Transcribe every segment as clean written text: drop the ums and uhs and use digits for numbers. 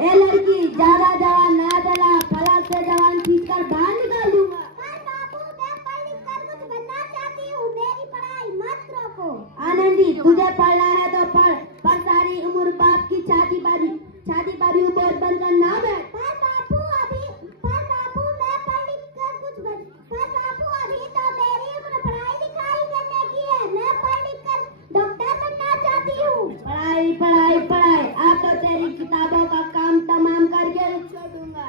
ए लड़की, ज्यादा जवान ना चला, फलक से जवान खींचकर बाहर निकाल दूंगा। पर बाबू, मैं पढ़ लिख कर कुछ बनना चाहती हूँ, मेरी पढ़ाई मत रोको। आनंदी, तुझे पढ़ना है तो पढ़, पर सारी उम्र बाप की छाती पर बोझ बनकर ना बैठ। पर बाबू, मैं पढ़ लिख कर कुछ बन। पर बाबू, अभी तो मेरी उम्र पढ़ाई लिखाई करने की है, मैं पढ़ लिख कर डॉक्टर बनना चाहती हूँ। पढ़ाई पढ़ाई पढ़ाई, अब तो तेरी किताबों का काम तमाम करके छोड़ूंगा।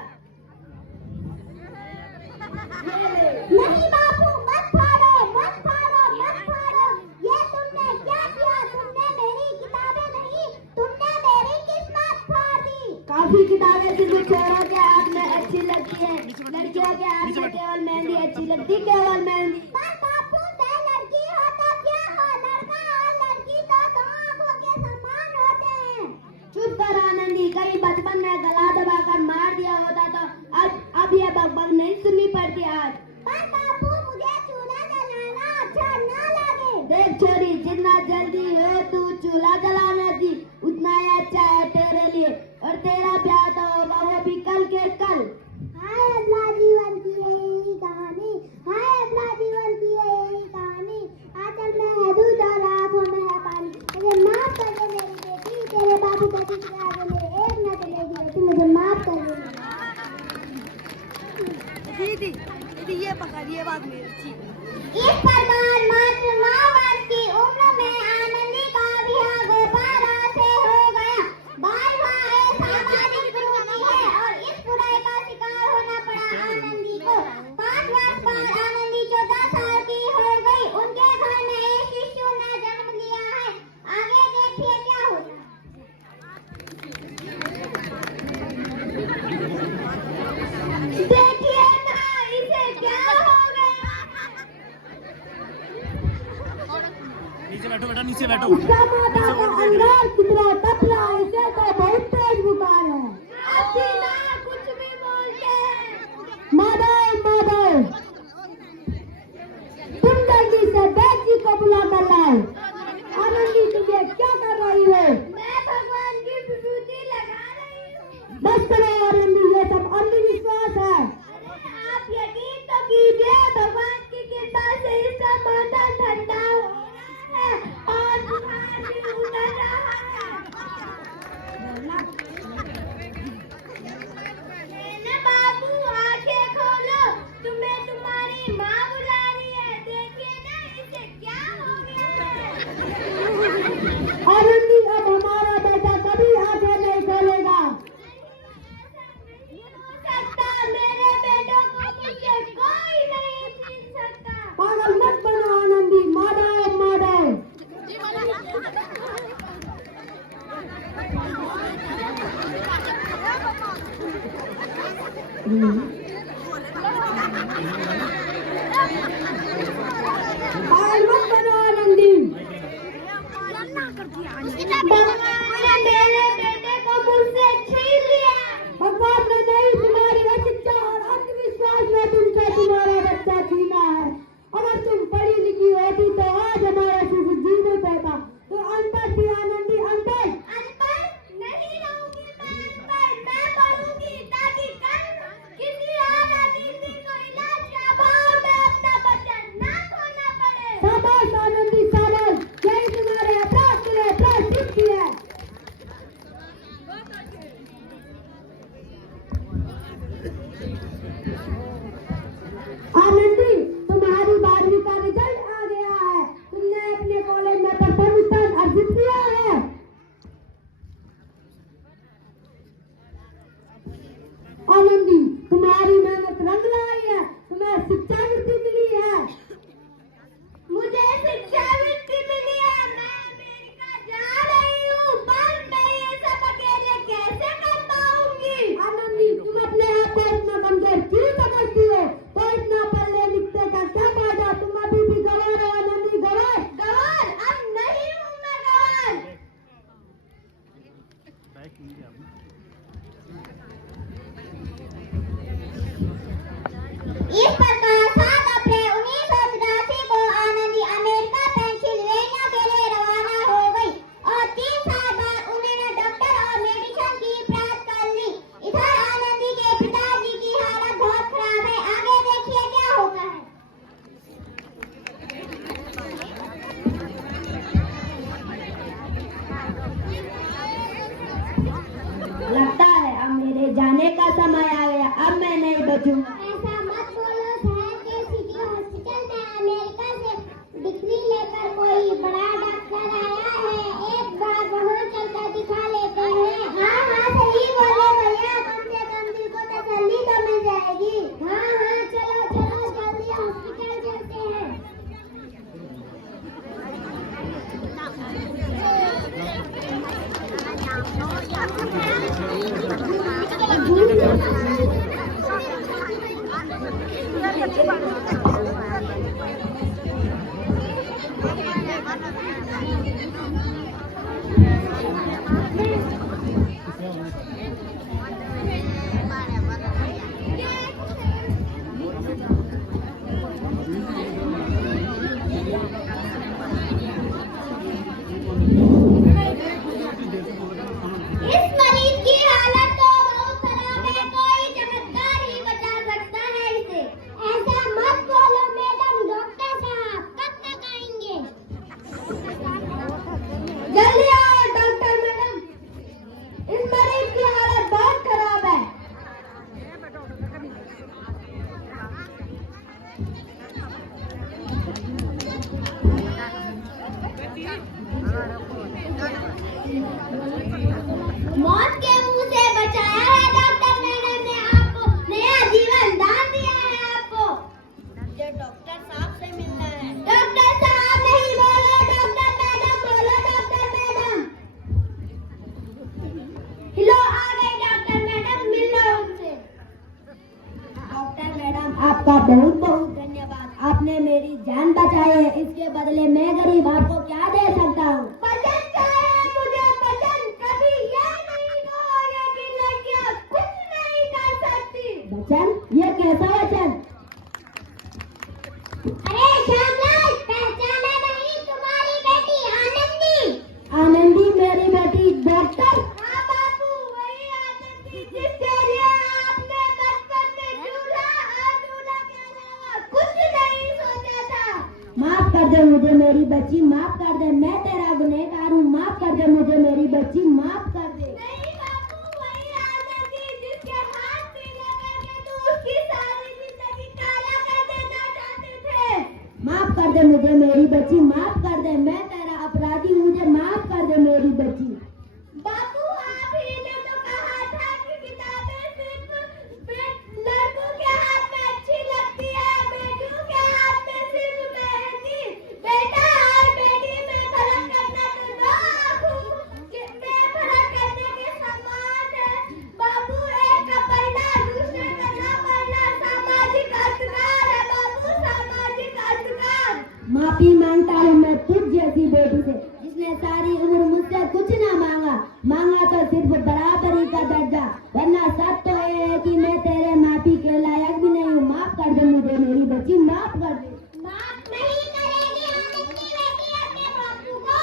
नहीं बाबू, मत फाड़ो, मत फाड़ो, मत फाड़ो। ये तुमने क्या किया? तुमने मेरी किताबें नहीं, तुमने मेरी किस्मत फाड़ दी। काफी किताबें सिर्फ छोरों के हाथ में अच्छी लगती है, लड़कियों के हाथ में केवल मेहंदी अच्छी लगती, केवल मेहंदी। पर बापू, मैं लड़की हो तो क्या हो, लड़का और लड़की तो दो आंखों के समान होते हैं। चुप कर आनंदी, कहीं बचपन में गला दबाकर मार दिया होता तो अब ये बकबक नहीं सुननी पड़ती आज। पर बापू, मुझे चूल्हा जलाना अच्छा ना लगे। देख छोरी, जितना जल्दी हो तू चूल्हा जलाना थी, उतना ही अच्छा है तेरे लिए, और तेरा ब्याह तो होगा वो भी कल के कल। हाय अगला जीवन की यही कहानी, हाय अगला जीवन की यही कहानी। आजकल मैं दूध और आंखों में है पानी। मुझे माफ कर दे मेरी बेटी, तेरे बाबू का दूसरे आगे मेरे एक न चलेगी बेटी, मुझे माफ कर दे। दीदी ये पकड़, ये बात मेरी। इस प्रकार मात्र 9 वर्ष की उम्र में आनंदी का विवाह गोपारा से हो गया। बाल विवाह सामाजिक कुरीति है और इस बुराई का शिकार होना पड़ा आनंदी को। 5 वर्ष बाद आनंदी 14 साल की हो गई। उनके घर में एक शिशु ने जन्म लिया है। आगे देखिए क्या होता है। देखिए ना, इसे क्या हो गया। नीचे बैठो बेटा, नीचे बैठो। उसका माता का अंगार कितना तपला, इसे तो बहुत तेज बुखार है। अच्छी ना कुछ भी बोलते हैं। माधव माधव, तुम जल्दी से बेटी को बुला कर लाओ। आनंदी, तुझे क्या कर रही हो? मैं भगवान की विभूति लगा रही हूँ। बस करो आनंदी, ये सब अंधविश्वास है। अरे आप यकीन तो कीजिए, भगवान की कृपा से इसका माथा ठंडा हो रहा है और बुखार भी उतर रहा है। ना बाबू, आंखें खोलो, तुम्हें तुम्हारी माँ बुला रही है। देखिए ना, इसे क्या हो गया है। आनंदी, अब हमारा बेटा कभी आंखें नहीं खोलेगा। नहीं हो सकता, मेरे बेटों को मुझसे कोई नहीं छीन सकता। पागल मत बनो आनंदी, माधव माधव। पागल मत बनो आनंदी। भगवान ने मेरे बेटे को मुझसे छीन लिया। भगवान ने नहीं, तुम्हारी अशिक्षा और अंधविश्वास में तुमसे तुम्हारा बच्चा छीना है। अगर तुम पढ़ी लिखी होती तो आज हमारा शिशु जीवित होता। तो अनपढ़ थी आनंदी, अनपढ़। अनपढ़ नहीं रहूंगी मैं अनपढ़, मैं पढ़ूंगी ताकि कल किसी और अतिथि को इलाज का बचूंगा। ऐसा मत बोलो, शहर के सिटी हॉस्पिटल में अमेरिका से डिग्री लेकर कोई बड़ा डॉक्टर आया है, एक बार वहाँ चलकर दिखा लेते हैं। हाँ हाँ सही बोले भैया, कम से कम दिल को तसल्ली तो मिल जाएगी। हाँ हाँ चलो चलो जल्दी हॉस्पिटल चलते हैं। इस मरीज की हालत तो बहुत खराब है, कोई चमत्कार ही बचा सकता है इसे। ऐसा मत बोलो मैडम, डॉक्टर साहब कब तक आएंगे? जल्दी आओ डॉक्टर मैडम, इस मरीज की हालत बहुत खराब है। मौत के मुंह से बचाया है डॉक्टर मैडम ने आपको, नया जीवन दान दिया है आपको। मुझे डॉक्टर साहब से मिलना है। डॉक्टर साहब नहीं बोलो, डॉक्टर मैडम बोलो, डॉक्टर मैडम। हिलो आ गई डॉक्टर मैडम, मिल लो उनसे। डॉक्टर मैडम आपका बहुत बहुत धन्यवाद, आपने मेरी जान बचाई है। इसके बदले मैं गरीब आपको क्या दे सकता हूँ? वचन चाहिए मुझे, वचन। कभी ये नहीं कहोगे कि लड़कियां कुछ नहीं कर सकती। वचन? ये कैसा वचन? अरे श्यामलाल, पहचाना नहीं तुम्हारी बेटी आनंदी? आनंदी मेरी बेटी डॉक्टर? हाँ बापू, वही आनंदी जिसके लिए आपने बचपन में चूल्हा और दूल्हा के अलावा कुछ नहीं सोचा था। माफ कर दे मुझे मेरी बच्ची, माफ कर दे, मैं तेरा गुनहगार हूँ, माफ कर दे मुझे मेरी बच्ची, माफ कर दे। नहीं बापू, वही आनंदी जिसके हाथ पीला करके तो उसकी सारी जिंदगी काला कर देना चाहते थे। माफ कर दे मुझे मेरी बच्ची, माफ कर दे, मैं तेरा अपराधी हूँ, मुझे माफ कर दे मेरी बच्ची। बापू, आप ही ने तो कहा था कि किताबें सिर्फ लड़कों के हाथ में अच्छी लगती है, बेटियों के हाथ में सिर्फ मेहंदी। बेटा और बेटी में फर्क करना तो दो आंखों में फर्क करने के समान है। बापू, एक का पढ़ना दूसरे का ना पढ़ना सामाजिक अधिकार है बापू, सामाजिक अधिकार। माफी मांगता हूँ मैं तुझ जैसी बेटी से, जिसने सारी उम्र मुझसे कुछ ना मांगा, मांगा तो सिर्फ बराबरी का दर्जा, वरना सच तो ये है कि मैं तेरे माफी के लायक भी नहीं हूँ। माफ कर दे मुझे मेरी बच्ची, माफ कर दे। माफ नहीं करेगी आनंदी बेटी अपने बापू को।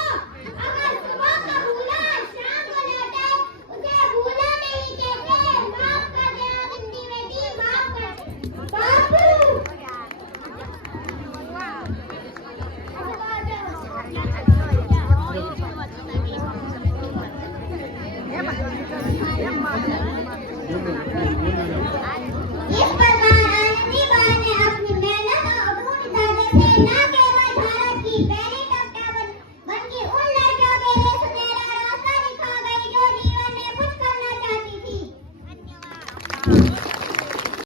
अगर सुबह का भूला शाम को लौटाए, उसे भूला नहीं कहते। माफ कर दे आनंदी बेटी, माफ कर दे बापू। बोल